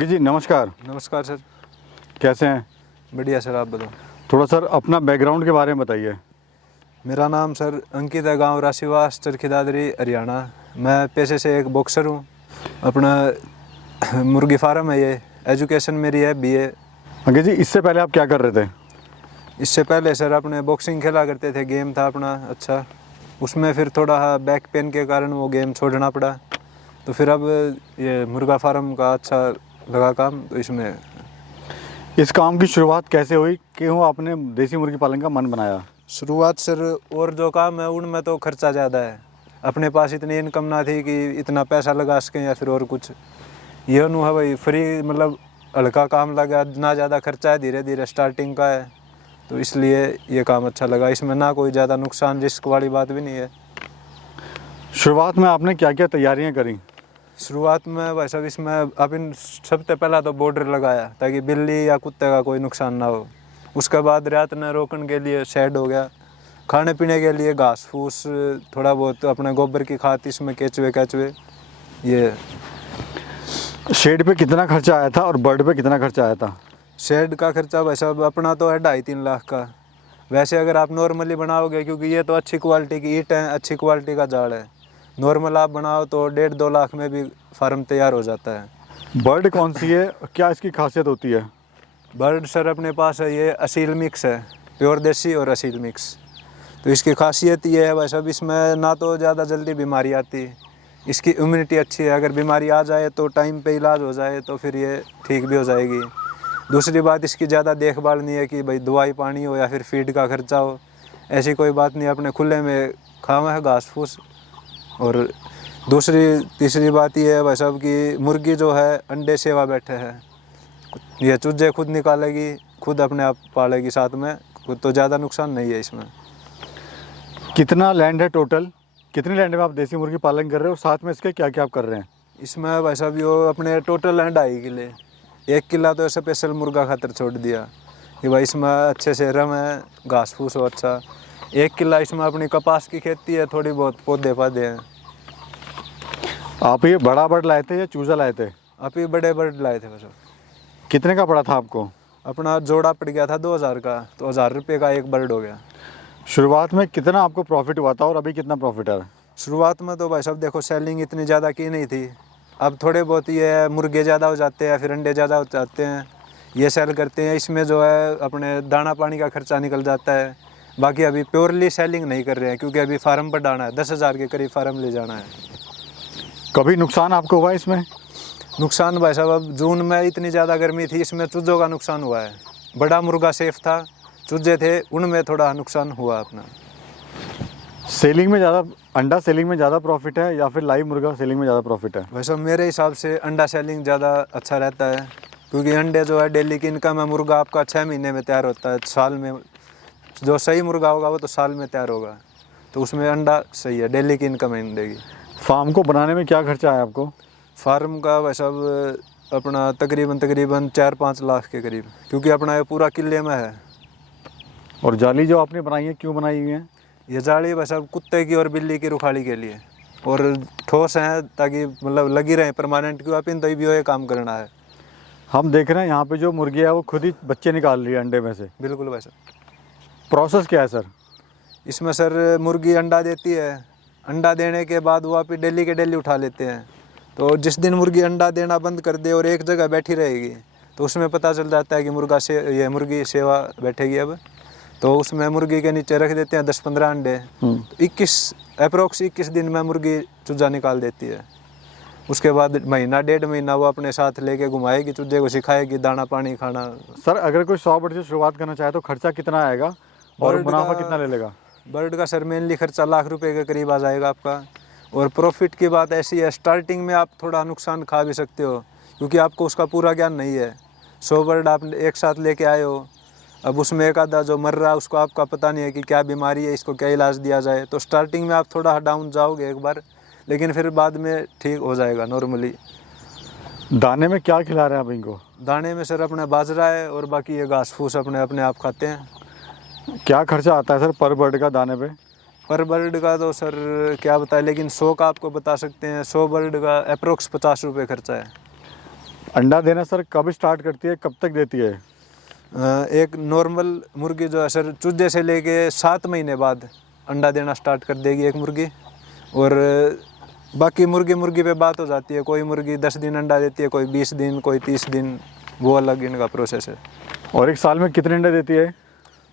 अंकित जी नमस्कार। नमस्कार सर। कैसे हैं? बढ़िया सर, आप बताओ। थोड़ा सर अपना बैकग्राउंड के बारे में बताइए। मेरा नाम सर अंकित है, गांव राशिवास, चरखी दादरी, हरियाणा। मैं पेशे से एक बॉक्सर हूँ। अपना मुर्गी फार्म है ये। एजुकेशन मेरी है बीए। अंकित जी इससे पहले आप क्या कर रहे थे? इससे पहले सर अपने बॉक्सिंग खेला करते थे, गेम था अपना अच्छा। उसमें फिर थोड़ा बैक पेन के कारण वो गेम छोड़ना पड़ा, तो फिर अब ये मुर्गा फार्म का अच्छा लगा काम, तो इसमें। इस काम की शुरुआत कैसे हुई? क्यों आपने देसी मुर्गी पालन का मन बनाया? शुरुआत सर, और जो काम है उनमें तो खर्चा ज़्यादा है। अपने पास इतनी इनकम ना थी कि इतना पैसा लगा सकें या फिर और कुछ। ये अनुभव भाई फ्री, मतलब हल्का काम लगा, ना ज़्यादा खर्चा है, धीरे धीरे स्टार्टिंग का है, तो इसलिए ये काम अच्छा लगा। इसमें ना कोई ज़्यादा नुकसान रिस्क वाली बात भी नहीं है। शुरुआत में आपने क्या क्या तैयारियां करी? शुरुआत में भाई साहब इसमें अपन सबसे पहला तो बॉर्डर लगाया ताकि बिल्ली या कुत्ते का कोई नुकसान ना हो। उसके बाद रात में रोकने के लिए शेड हो गया। खाने पीने के लिए घास फूस, थोड़ा बहुत अपने गोबर की खाद, इसमें केचुए। ये शेड पे कितना खर्चा आया था और बर्ड पे कितना खर्चा आया था? शेड का खर्चा भाई साहब अपना तो है 2.5-3 लाख का। वैसे अगर आप नॉर्मली बनाओगे, क्योंकि ये तो अच्छी क्वालिटी की ईंट है, अच्छी क्वालिटी का जाल है, नॉर्मल आप बनाओ तो 1.5-2 लाख में भी फार्म तैयार हो जाता है। बर्ड कौन सी है, क्या इसकी खासियत होती है? बर्ड सर अपने पास है ये असील मिक्स है, प्योर देसी और असील मिक्स। तो इसकी खासियत ये है भाई साहब, इसमें ना तो ज़्यादा जल्दी बीमारी आती, इसकी इम्यूनिटी अच्छी है। अगर बीमारी आ जाए तो टाइम पे इलाज हो जाए तो फिर ये ठीक भी हो जाएगी। दूसरी बात, इसकी ज़्यादा देखभाल नहीं है कि भाई दवाई पानी हो या फिर फीड का खर्चा हो, ऐसी कोई बात नहीं। अपने खुले में खावा है घास फूस। और तीसरी बात ये है भाई साहब कि मुर्गी जो है अंडे सेवा बैठे है, ये चूजे खुद निकालेगी, खुद अपने आप पालेगी साथ में, तो ज़्यादा नुकसान नहीं है इसमें। कितना लैंड है टोटल? कितनी लैंड में आप देसी मुर्गी पालन कर रहे हो और साथ में इसके क्या क्या आप कर रहे हैं? इसमें भाई साहब यो अपने टोटल है 2.5 किले। 1 किला तो स्पेशल मुर्गा खातर छोड़ दिया कि भाई इसमें अच्छे से रम है, घास फूस हो अच्छा। 1 किला इसमें अपनी कपास की खेती है, थोड़ी बहुत पौधे पाधे हैं। आप ये बड़ा बर्ड लाए थे या चूजा लाए थे? आप ही बड़े बर्ड लाए थे भाई साहब। कितने का पड़ा था आपको? अपना जोड़ा पड़ गया था 2000 का, तो 1000 रुपये का एक बर्ड हो गया। शुरुआत में कितना आपको प्रॉफिट हुआ था और अभी कितना प्रॉफिट है? शुरुआत में तो भाई साहब देखो सेलिंग इतनी ज़्यादा की नहीं थी। अब थोड़े बहुत ये मुर्गे ज़्यादा हो जाते हैं या फिर अंडे ज़्यादा हो जाते हैं, ये सेल करते हैं। इसमें जो है अपने दाना पानी का खर्चा निकल जाता है। बाकी अभी प्योरली सेलिंग नहीं कर रहे हैं, क्योंकि अभी फार्म पर डालना है, 10,000 के करीब फार्म ले जाना है। कभी नुकसान आपको हुआ इसमें? नुकसान भाई साहब, अब जून में इतनी ज़्यादा गर्मी थी, इसमें चूज़ों का नुकसान हुआ है। बड़ा मुर्गा सेफ था, चूजे थे उनमें थोड़ा नुकसान हुआ अपना। सेलिंग में ज़्यादा, अंडा सेलिंग में ज़्यादा प्रॉफिट है या फिर लाइव मुर्गा सेलिंग में ज़्यादा प्रॉफिट है? वैसे मेरे हिसाब से अंडा सेलिंग ज़्यादा अच्छा रहता है, क्योंकि अंडे जो है डेली की इनकम है। मुर्गा आपका 6 महीने में तैयार होता है, साल में जो सही मुर्गा होगा वो तो साल में तैयार होगा, तो उसमें अंडा सही है, डेली की इनकम है अंडे की। फार्म को बनाने में क्या खर्चा आया आपको? फार्म का वैसा अपना तकरीबन 4-5 लाख के करीब, क्योंकि अपना ये पूरा किले में है। और जाली जो आपने बनाई है क्यों बनाई हुई है? ये जाली वैसा कुत्ते की और बिल्ली की रुखाड़ी के लिए, और ठोस है ताकि मतलब लगी रहे परमानेंट, क्यों अपन तो भी ये काम करना है। हम देख रहे हैं यहाँ पे जो मुर्गी है वो खुद ही बच्चे निकाल रही है अंडे में से। बिल्कुल वैसा। प्रोसेस क्या है सर? इसमें सर मुर्गी अंडा देती है, अंडा देने के बाद वो आप डेली के डेली उठा लेते हैं। तो जिस दिन मुर्गी अंडा देना बंद कर दे और एक जगह बैठी रहेगी, तो उसमें पता चल जाता है कि मुर्गी सेवा बैठेगी अब। तो उसमें मुर्गी के नीचे रख देते हैं 10-15 अंडे। 21 दिन में मुर्गी चूजा निकाल देती है। उसके बाद महीना 1.5 महीना वो अपने साथ लेके घुमाएगी, चूजे को सिखाएगी दाना पानी खाना। सर अगर कोई 100 बर्ड से शुरुआत करना चाहे तो खर्चा कितना आएगा और मुनाफा कितना ले लेगा? बर्ड का सर मेनली खर्चा लाख रुपए के करीब आ जाएगा आपका। और प्रॉफिट की बात ऐसी है, स्टार्टिंग में आप थोड़ा नुकसान खा भी सकते हो, क्योंकि आपको उसका पूरा ज्ञान नहीं है। 100 बर्ड आप एक साथ लेके आए हो, अब उसमें एक आधा जो मर रहा है उसको आपका पता नहीं है कि क्या बीमारी है, इसको क्या इलाज दिया जाए। तो स्टार्टिंग में आप थोड़ा डाउन जाओगे एक बार, लेकिन फिर बाद में ठीक हो जाएगा नॉर्मली। दाने में क्या खिला रहे हैं आप इनको? दाने में सर अपने बाजरा है और बाकी ये घास फूस अपने आप खाते हैं। क्या खर्चा आता है सर पर बर्ड का दाने पे? पर बर्ड का तो सर क्या बताए, लेकिन 100 का आपको बता सकते हैं। 100 बर्ड का अप्रोक्स 50 रुपये खर्चा है। अंडा देना सर कब स्टार्ट करती है, कब तक देती है? एक नॉर्मल मुर्गी जो है सर चूजे से लेके 7 महीने बाद अंडा देना स्टार्ट कर देगी एक मुर्गी। और बाकी मुर्गी पे बात हो जाती है, कोई मुर्गी 10 दिन अंडा देती है, कोई 20 दिन, कोई 30 दिन, वो अलग इनका प्रोसेस है। और एक साल में कितने अंडे देती है?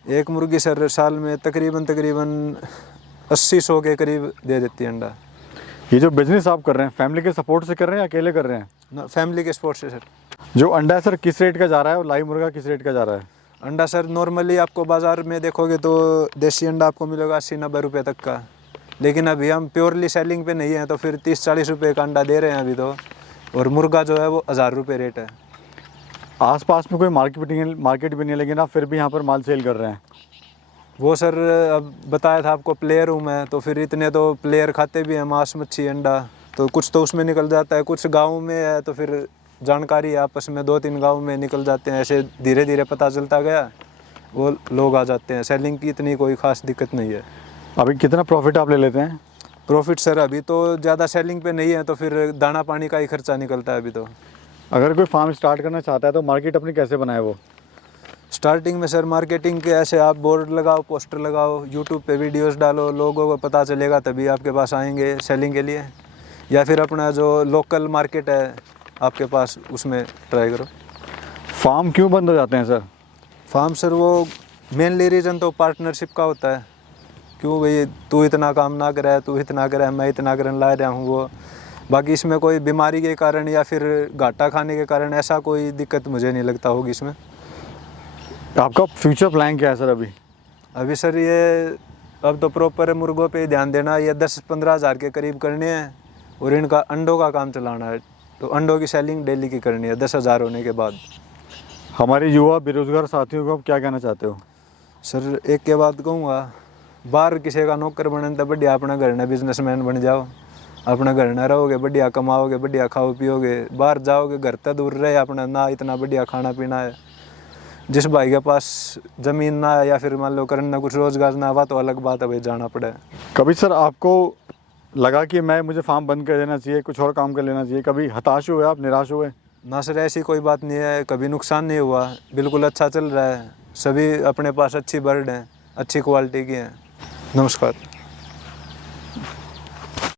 एक मुर्गी सर साल में तकरीबन 80-100 के करीब दे देती है अंडा। ये जो बिजनेस आप कर रहे हैं फैमिली के सपोर्ट से कर रहे हैं या अकेले कर रहे हैं? ना, फैमिली के सपोर्ट से सर। जो अंडा है सर किस रेट का जा रहा है और लाइव मुर्गा किस रेट का जा रहा है? अंडा सर नॉर्मली आपको बाज़ार में देखोगे तो देसी अंडा आपको मिलेगा 80-90 रुपये तक का, लेकिन अभी हम प्योरली सेलिंग पे नहीं है तो फिर 30-40 रुपये का अंडा दे रहे हैं अभी तो। और मुर्गा जो है वो 1000 रुपये रेट है। आसपास में कोई मार्केट भी नहीं, लेकिन आप फिर भी यहाँ पर माल सेल कर रहे हैं। वो सर अब बताया था आपको प्लेयर हूँ मैं, तो फिर इतने तो प्लेयर खाते भी हैं मांस मच्छी अंडा, तो कुछ तो उसमें निकल जाता है। कुछ गाँव में है तो फिर जानकारी है आपस में, 2-3 गाँव में निकल जाते हैं, ऐसे धीरे धीरे पता चलता गया वो लोग आ जाते हैं। सेलिंग की इतनी कोई ख़ास दिक्कत नहीं है। अभी कितना प्रॉफिट आप ले लेते हैं? प्रॉफिट सर अभी तो ज़्यादा सेलिंग पे नहीं है तो फिर दाना पानी का ही खर्चा निकलता है अभी तो। अगर कोई फार्म स्टार्ट करना चाहता है तो मार्केट अपनी कैसे बनाए वो? स्टार्टिंग में सर मार्केटिंग के ऐसे आप बोर्ड लगाओ, पोस्टर लगाओ, यूट्यूब पे वीडियोस डालो, लोगों को पता चलेगा तभी आपके पास आएंगे सेलिंग के लिए। या फिर अपना जो लोकल मार्केट है आपके पास उसमें ट्राई करो। फार्म क्यों बंद हो जाते हैं सर? फार्म सर वो मेनली रीज़न तो पार्टनरशिप का होता है। क्यों भाई तू इतना काम ना करे, तू इतना करे, मैं इतना करने ला रहा हूँ वो। बाकी इसमें कोई बीमारी के कारण या फिर घाटा खाने के कारण ऐसा कोई दिक्कत मुझे नहीं लगता होगी इसमें। आपका फ्यूचर प्लान क्या है सर अभी? अभी सर ये अब तो प्रॉपर मुर्गों पे ही ध्यान देना, ये 10-15 हज़ार के करीब करने हैं और इनका अंडों का काम चलाना है। तो अंडों की सेलिंग डेली की करनी है 10,000 होने के बाद। हमारे युवा बेरोजगार साथियों को आप क्या कहना चाहते हो? सर एक के बात कहूँगा, बाहर किसी का नौकर बनने तो बढ़िया अपना घर में बिजनेसमैन बन जाओ। अपना घर में रहोगे, बढ़िया कमाओगे, बढ़िया खाओ पियोगे। बाहर जाओगे घर तक दूर रहे अपना, ना इतना बढ़िया खाना पीना है। जिस भाई के पास ज़मीन ना है या फिर मान लो करना कुछ रोज़गार ना हुआ तो अलग बात है भाई, जाना पड़े। कभी सर आपको लगा कि मुझे फार्म बंद कर देना चाहिए, कुछ और काम कर लेना चाहिए? कभी हताश हुए आप, निराश हुए? ना सर ऐसी कोई बात नहीं है, कभी नुकसान नहीं हुआ, बिल्कुल अच्छा चल रहा है। सभी अपने पास अच्छी बर्ड हैं, अच्छी क्वालिटी की हैं। नमस्कार।